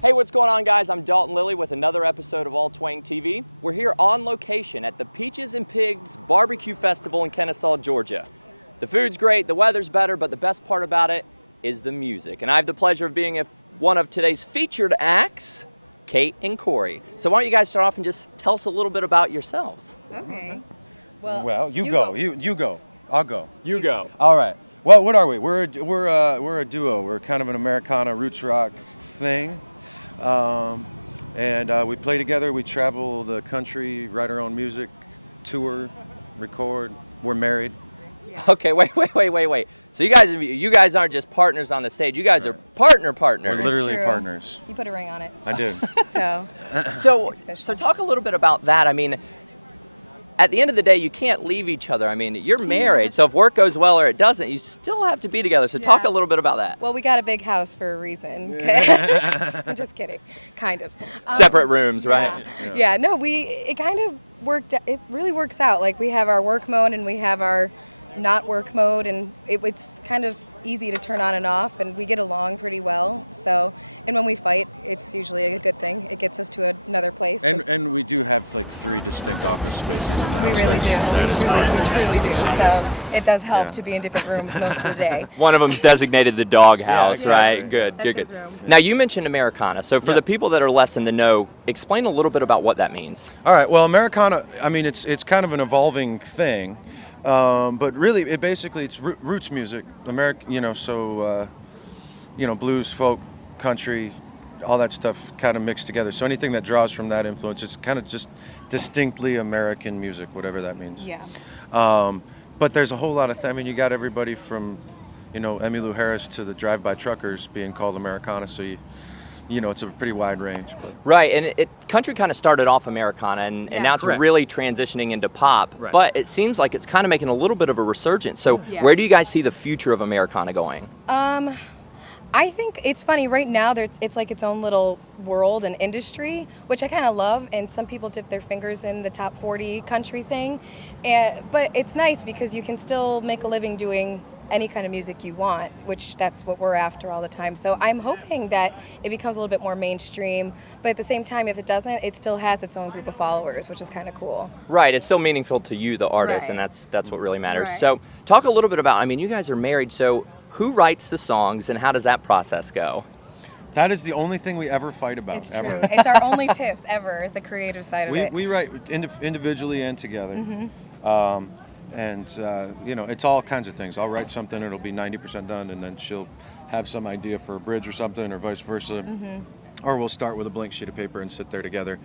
Hey, what's going on, guys? I'm Dalton Lilley with another episode of Twang TV. We're here on location at the Peaches and Pigs Barbecue Festival in Kennesaw, Georgia. The food's great, the weather's better, but the best part about it is the music. And I have the pleasure of being one of today's featured acts, Kate and Corey. So why don't you guys start off and just tell us a little bit about yourselves? Okay. Well, you go. You go. I'll go. You go. All right. Well, what are we? We're a duo. We're kind of an Americana roots rock thing. And we play together. We travel the country, write our own music, tour, record. We're married. Yeah. Okay, wait. So you guys aren't just partners on the stage. You guys are partners. We're literally True. partners. You put a ring on it. I did. So talk a little bit about that. I mean, at the end of the day, you can't leave each other. I mean, you're married, so if work goes well or it doesn't, you still have to be together. So talk a little bit about that. well, we got a big house for a reason. Okay? I'm just kidding. Kind of. Separate rooms, right? Yeah. No, it kind of worked. It really works out. Like we have our work mode and we have our not work mode, and it's kind of easy to turn on and off, and we get along pretty well. So, and when we fight, it's usually a good thing. It gets us to another place. And we do have like 3 distinct office spaces. we really do. We truly do. So it does help to be in different rooms most of the day. One of them's designated the dog house, exactly. right? Good. That's his room. Now, you mentioned Americana. So for the people that are less in the know, explain a little bit about what that means. All right. Well, Americana. I mean, it's kind of an evolving thing. But really, it's roots music, blues, folk, country, all that stuff kind of mixed together. So anything that draws from that influence, it's kind of just distinctly American music, whatever that means. Yeah. But there's a whole lot of, you got everybody from, Emmylou Harris to the drive-by truckers being called Americana. So it's a pretty wide range. But. Right, and country kind of started off Americana, and now it's Correct. really transitioning into pop. Right. But it seems like it's kind of making a little bit of a resurgence. So where do you guys see the future of Americana going? I think it's funny right now. It's like its own little world and industry, which I kind of love. And some people dip their fingers in the top 40 country thing, but it's nice because you can still make a living doing any kind of music you want, which that's what we're after all the time. So I'm hoping that it becomes a little bit more mainstream, but at the same time, if it doesn't, it still has its own group of followers, which is kind of cool. Right, it's still meaningful to you, the artist, Right. and that's what really matters. Right. So talk a little bit about, you guys are married, so who writes the songs and how does that process go? That is the only thing we ever fight about. It's ever. true. It's our only tips ever, is the creative side of it. We write individually and together. Mm-hmm. And it's all kinds of things. I'll write something, it'll be 90% done, and then she'll have some idea for a bridge or something, or vice versa. Mm-hmm. Or we'll start with a blank sheet of paper and sit there together.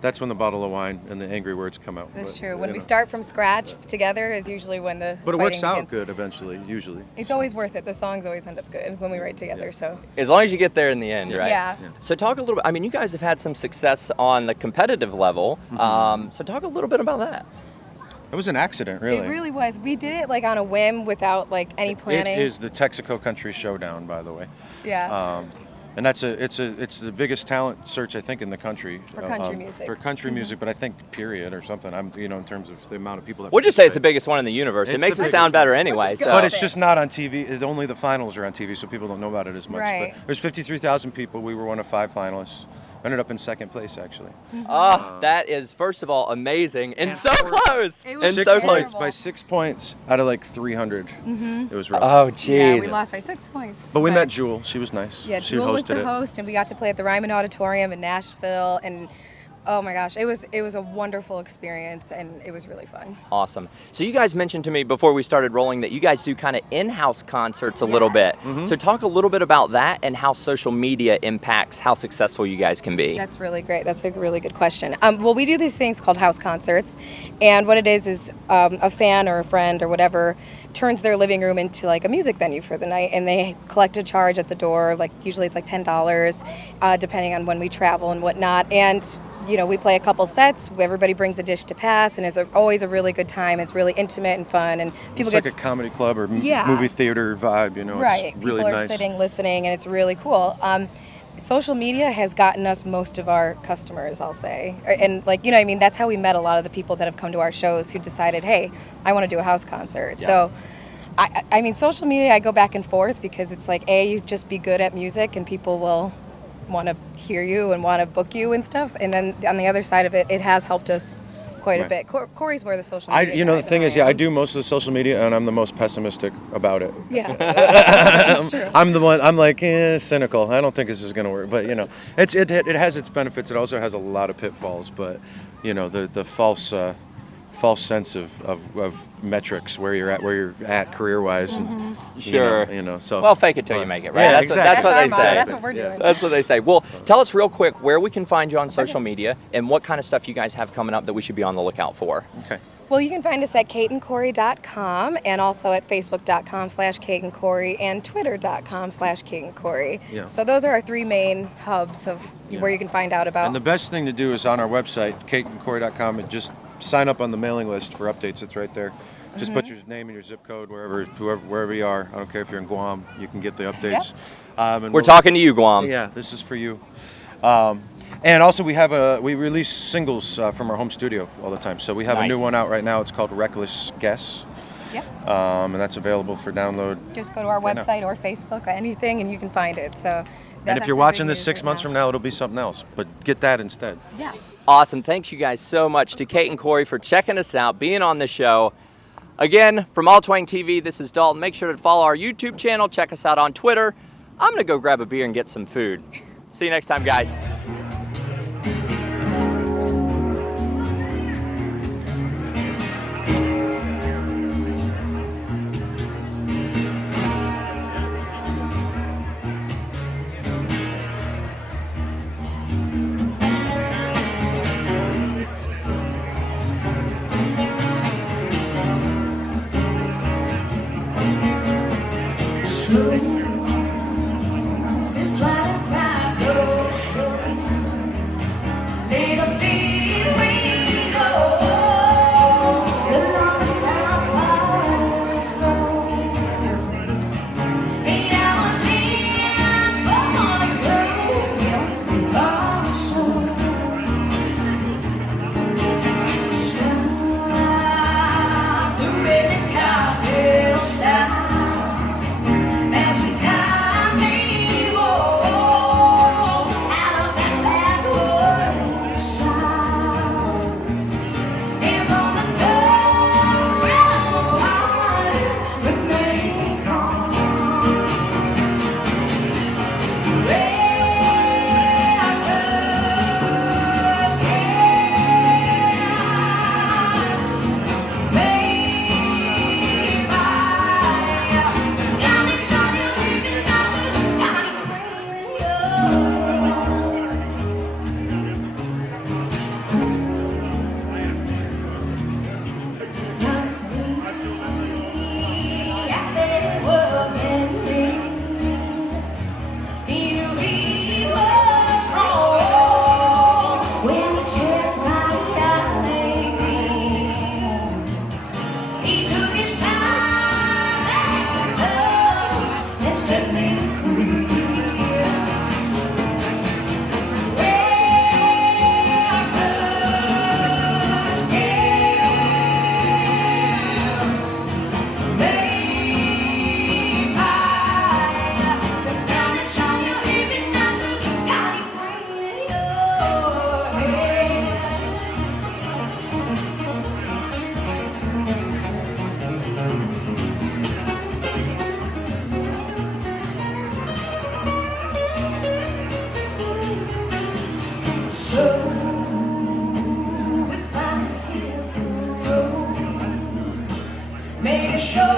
That's when the bottle of wine and the angry words come out. That's But, true. When we start from scratch together is usually when the But it works fighting out begins. good eventually, usually. It's always worth it. The songs always end up good when we write together. So As long as you get there in the end, right? yeah. So talk a little bit, you guys have had some success on the competitive level, so talk a little bit about that. It was an accident, really. It really was. We did it like on a whim without like any planning. It is the Texaco Country Showdown, by the way. Yeah. And it's the biggest talent search, I think, in the country. For country music. For country music, but I think period or something. In terms of the amount of people that We'll just say it's the participate. biggest one in the universe. It It's makes the it sound biggest better anyway. Which is So. But it's just not on TV. Only the finals are on TV, so people don't know about it as much. Right. But there's 53,000 people. We were one of 5 finalists. Ended up in 2nd place, actually. Oh, that is, first of all, amazing and so close. It was And so close. terrible. By 6 points out of like 300. It was rough. Oh, Yeah, jeez. we lost by 6 points. But we met Jewel. She was nice. Yeah, she Jewel was hosted the it. host, and we got to play at the Ryman Auditorium in Nashville, and oh my gosh, it was a wonderful experience, and it was really fun. Awesome. So you guys mentioned to me before we started rolling that you guys do kind of in-house concerts a little bit. So talk a little bit about that and how social media impacts how successful you guys can be. That's really great. That's a really good question. Well, we do these things called house concerts, and what it is a fan or a friend or whatever turns their living room into like a music venue for the night, and they collect a charge at the door. Like usually it's like $10, depending on when we travel and whatnot. And we play a couple sets. Everybody brings a dish to pass, and it's always a really good time. It's really intimate and fun, and people It's like a comedy club or movie theater vibe. right. It's really People are nice. sitting, listening, and it's really cool. social media has gotten us most of our customers, I'll say. And like, you know, I mean, that's how we met a lot of the people that have come to our shows who decided, hey, I want to do a house concert. Yeah. So, I mean, social media, I go back and forth because it's like, you just be good at music and people will want to hear you and want to book you and stuff. And then on the other side of it, it has helped us quite a bit. Corey's more the social media You know, guy the thing than is, I am. I do most of the social media, and I'm the most pessimistic about it. Yeah. That's true. I'm the one. I'm like cynical. I don't think this is going to work. But you know, it has its benefits. It also has a lot of pitfalls. But you know, the false sense of metrics where you're at career wise. And, Sure. You know. So Well, fake it till you make it, right? Yeah, that's, exactly. that's what our they motto. say. That's what we're doing. That's what they say. Well, tell us real quick where we can find you on social media and what kind of stuff you guys have coming up that we should be on the lookout for. Okay. Well, you can find us at kateandcorey.com and also at facebook.com/kateandcorey and twitter.com/kateandcorey. Yeah. So those are our three main hubs of where you can find out about. And the best thing to do is on our website, kateandcorey.com, and just sign up on the mailing list for updates. It's right there. Just put your name and your zip code wherever you are. I don't care if you're in Guam. You can get the updates. And We're talking to you, Guam. Yeah, this is for you. And also we release singles from our home studio all the time. So we have a Nice. new one out right now. It's called Reckless Guess. Yep. And that's available for download. Just go to our right now. website or Facebook or anything and you can find it. So And if you're watching this 6 months from now, it'll be something else. But get that instead. Yeah. Awesome. Thanks you guys so much to Kate and Corey for checking us out, being on the show. Again, from All Twang TV, this is Dalton. Make sure to follow our YouTube channel. Check us out on Twitter. I'm going to go grab a beer and get some food. See you next time, guys. This life I go slow. Little did we know the longest hour flow. 8 hours in, falling through the long shore. Stop the red carpet stop. As we kindly roll out of that backwoods side, hands on the door, remain calm. He knew he was wrong when he checked my ID. He took his time and set me free. Reckless gifts made mine. The diamonds on your hip and not the tiny brain in your head. So we finally hit the road, made a show